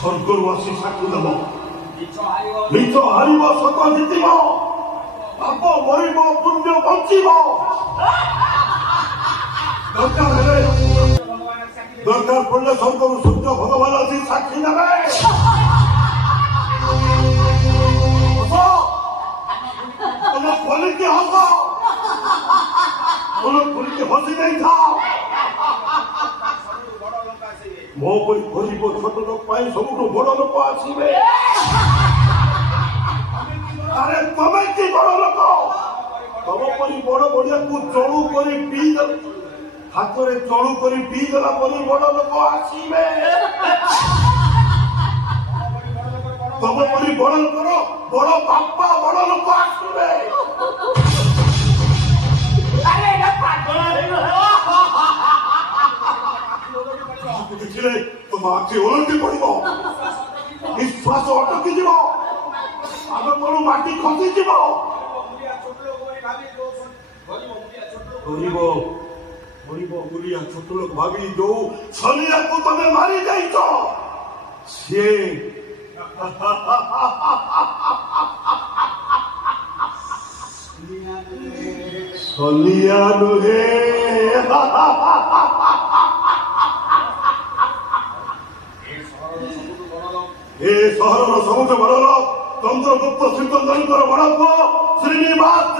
ସ୍ୱର୍ଗରୁ ଆସି ସାକ୍ଷୀ ଦେବ। ମିଛ ହାରିବ, ସତ ଜିତିବ, ପାପ ମରିବ, ପୁଣ୍ୟ ବଞ୍ଚିବ। ଦରକାର ପଡ଼ିଲେ ସ୍ୱର୍ଗରୁ ସୂର୍ଯ୍ୟ ଭଗବାନ ଆସି ସାକ୍ଷୀ ଦେବେ। ଖୋଲିକି ହସ, ଖୋଲିକି ହସି ଦେଇଥାଅ। ମୋ ପରି ଗରିବ ଛୋଟ ଲୋକ ପାଇଁ ସବୁଠୁ ବଡ ଲୋକ ଆସିବେ। ଆରେ ତମେ କି ବଡ ଲୋକ? ତମ ପରି ବଡ ବଢିଆକୁ ଚଳୁ କରି ପିଇ ହାତରେ ଚଳୁ କରି ପିଇ ଦେଲା ପରି ବଡ ଲୋକ ଆସିବେ। ତମ ପରି ବଡ ଲୋକର ବଡ ବାପା ବଡ ଲୋକ ଆସିବେ। ଦେଖିଲେ ତମ ଆଖି ଓଲଟି ପଡିବ, ନିଶ୍ୱାସ ଅଟକି ଯିବ, ଆଗ ତଳୁ ମାଟି ଖସିଯିବ। ଗରିବ ଗୁରିଆ ଛୋଟ ଲୋକ ଭାବି ଯୋଉ ଛଲିଆକୁ ତମେ ମାରି ଯାଇଛ, ସିଏ ଛଲିଆ ନୁହେଁ। ଏ ସହରର ସବୁଠୁ ବଡ ଲୋକ ଚନ୍ଦ୍ରଗୁପ୍ତ ଶ୍ରୀଚନ୍ଦ୍ରଙ୍କର ବଡ ପୁଅ ଶ୍ରୀନିବାସ